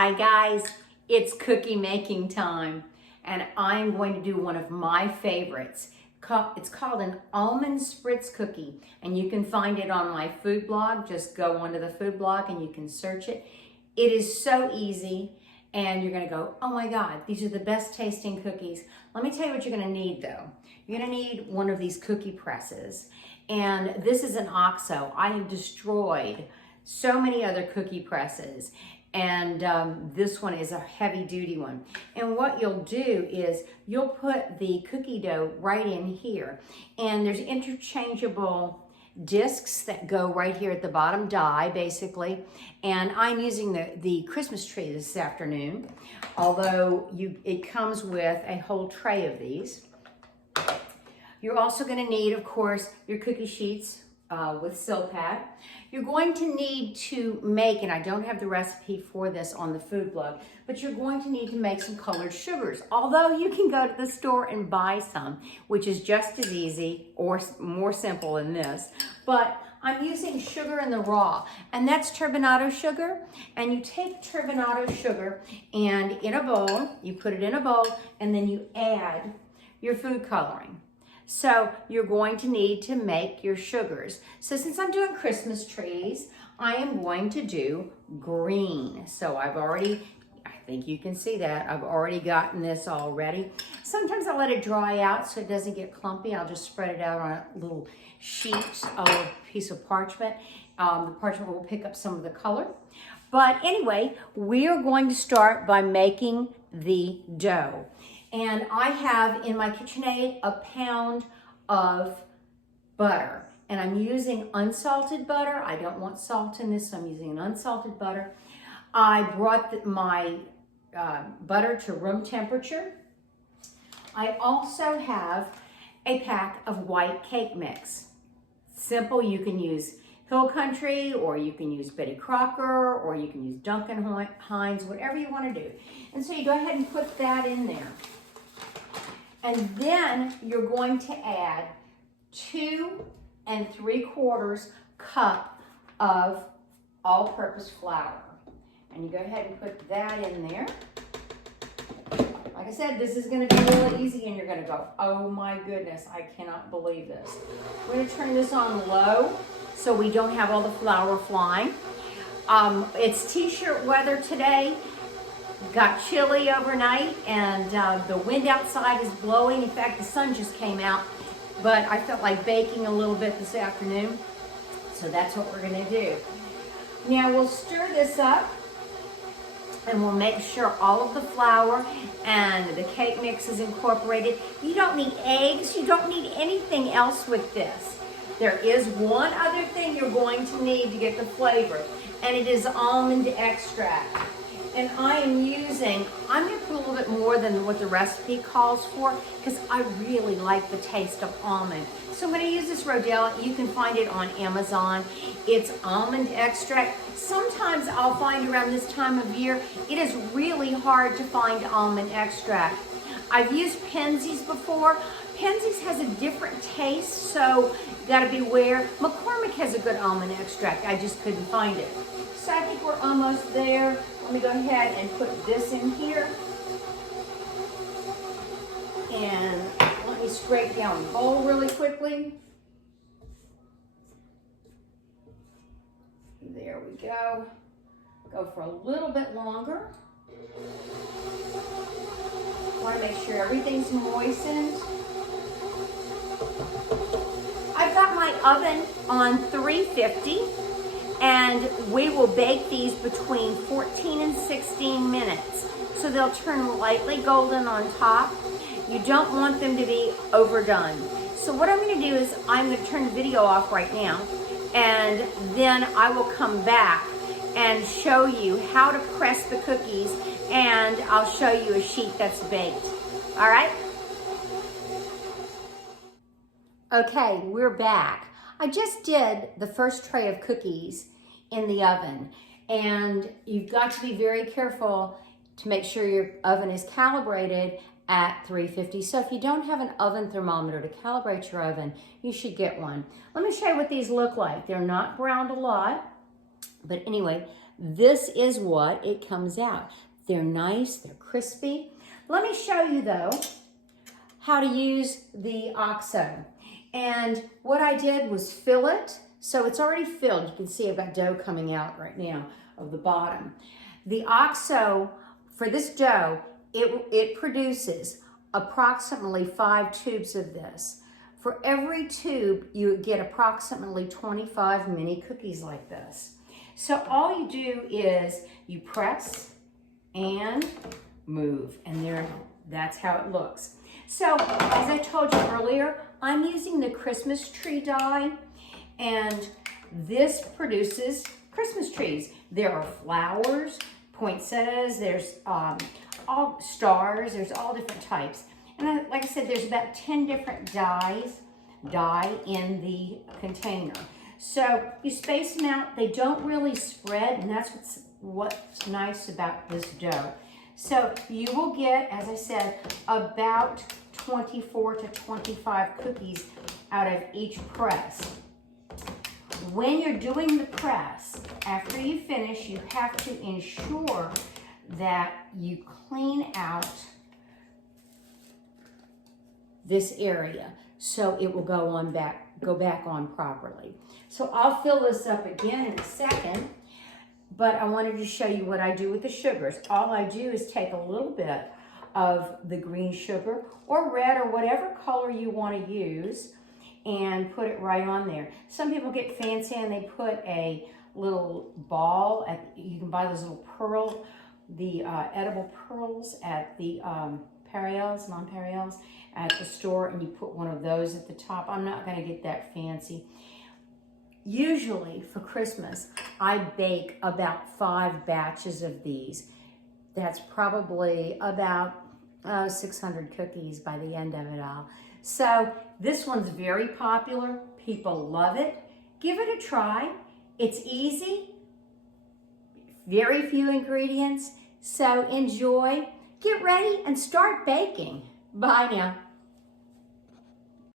Hi guys, it's cookie making time and I'm going to do one of my favorites. It's called an Almond Spritz cookie and you can find it on my food blog. Just go onto the food blog and you can search it. It is so easy and you're gonna go, oh my God, these are the best tasting cookies. Let me tell you what you're gonna need though. You're gonna need one of these cookie presses, and this is an OXO. I have destroyed so many other cookie presses, and this one is a heavy duty one. And what you'll do is you'll put the cookie dough right in here, and there's interchangeable discs that go right here at the bottom, die basically, and I'm using the Christmas tree this afternoon, although it comes with a whole tray of these. You're also going to need, of course, your cookie sheets with Silpats. You're going to need to make, and I don't have the recipe for this on the food blog, but you're going to need to make some colored sugars. Although you can go to the store and buy some, which is just as easy or more simple than this. But I'm using sugar in the raw, and that's turbinado sugar. And you take turbinado sugar and in a bowl, you put it in a bowl, and then you add your food coloring. So you're going to need to make your sugars. So since I'm doing Christmas trees, I am going to do green. So I think you can see that. I've already gotten this all ready. Sometimes I let it dry out so it doesn't get clumpy. I'll just spread it out on a little sheet of piece of parchment. The parchment will pick up some of the color. But anyway, we are going to start by making the dough. And I have in my KitchenAid a pound of butter. And I'm using unsalted butter. I don't want salt in this, so I'm using an unsalted butter. I brought my butter to room temperature. I also have a pack of white cake mix. Simple, you can use Hill Country, or you can use Betty Crocker, or you can use Duncan Hines, whatever you want to do. And so you go ahead and put that in there. And then you're going to add 2 3/4 cups of all-purpose flour. And you go ahead and put that in there. Like I said, this is going to be really easy, and you're going to go, oh my goodness, I cannot believe this. We're going to turn this on low so we don't have all the flour flying. It's t-shirt weather today. Got chilly overnight, and the wind outside is blowing. In fact, the sun just came out, but I felt like baking a little bit this afternoon, so that's what we're going to do. Now we'll stir this up, and we'll make sure all of the flour and the cake mix is incorporated. You don't need eggs. You don't need anything else with this. There is one other thing you're going to need to get the flavor, and it is almond extract. And I'm going to put a little bit more than what the recipe calls for, because I really like the taste of almond. So I'm going to use this Rodella. You can find it on Amazon. It's almond extract. Sometimes I'll find around this time of year, it is really hard to find almond extract. I've used Penzeys before. Penzeys has a different taste, so you got to beware. McCormick has a good almond extract. I just couldn't find it. So I think we're almost there. Let me go ahead and put this in here. And let me scrape down the bowl really quickly. There we go. Go for a little bit longer. Want to make sure everything's moistened. I've got my oven on 350. And we will bake these between 14 and 16 minutes. So they'll turn lightly golden on top. You don't want them to be overdone. So what I'm going to do is I'm going to turn the video off right now, and then I will come back and show you how to press the cookies, and I'll show you a sheet that's baked. All right? Okay, we're back. I just did the first tray of cookies in the oven, and you've got to be very careful to make sure your oven is calibrated at 350. So if you don't have an oven thermometer to calibrate your oven, you should get one. Let me show you what these look like. They're not browned a lot, but anyway, this is what it comes out. They're nice, they're crispy. Let me show you though how to use the OXO. And what I did was fill it. So it's already filled. You can see I've got dough coming out right now of the bottom. The OXO, for this dough, it produces approximately 5 tubes of this. For every tube, you get approximately 25 mini cookies like this. So all you do is you press and move, and that's how it looks. So as I told you earlier, I'm using the Christmas tree die, and this produces Christmas trees. There are flowers, poinsettias, there's all stars, there's all different types. And like I said, there's about 10 different dye in the container. So you space them out, they don't really spread, and that's what's nice about this dough. So you will get, as I said, about 24 to 25 cookies out of each press. When you're doing the press, after you finish, you have to ensure that you clean out this area so it will go back on properly. So I'll fill this up again in a second, but I wanted to show you what I do with the sugars. All I do is take a little bit of the green sugar or red or whatever color you want to use and put it right on there. Some people get fancy and they put a little ball you can buy those little edible pearls at the non-Perriel's at the store, and you put one of those at the top. I'm not going to get that fancy. Usually for Christmas, I bake about 5 batches of these. That's probably about 600 cookies by the end of it all. So this one's very popular. People love it. Give it a try. It's easy, very few ingredients. So enjoy, get ready, and start baking. Bye now.